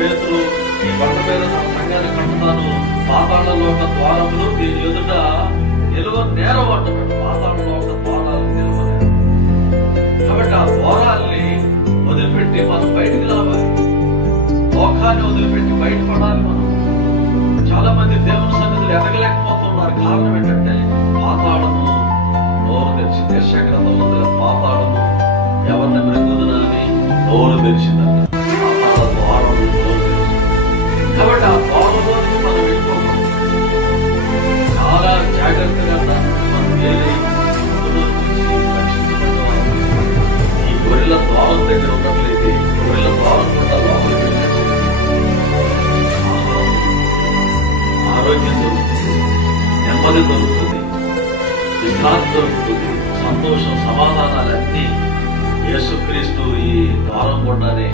పేతులు ఈ బండ మీద నా సంఘాన్ని కట్టుతాను. పాతాళ లోక ద్వారములు దీని ఎదుట నిలువ నేరం అంటున్నాడు. పాతాళంలో ఒక ద్వారాలు నిలువ కాబట్టి ఆ ద్వారాల్ని వదిలిపెట్టి మనం బయటికి రావాలి. లోకాన్ని వదిలిపెట్టి బయటపడాలి మనం. చాలా మంది దేవుని సన్నిధులు ఎదగలేకపోతున్నారు. కారణం ఏంటంటే పాతాళము నోరు తెరిచి దేశగ్రంథంలో పాతాళము ఎవరిని మృంగుదునా నోరు తెరిచిందంట. నెమ్మది దొరుకుతుంది విశ్రాంతి దొరుకుతుంది సంతోషం సమాధానాలన్నీ యేసుక్రీస్తు ఈ ద్వారం గుండానే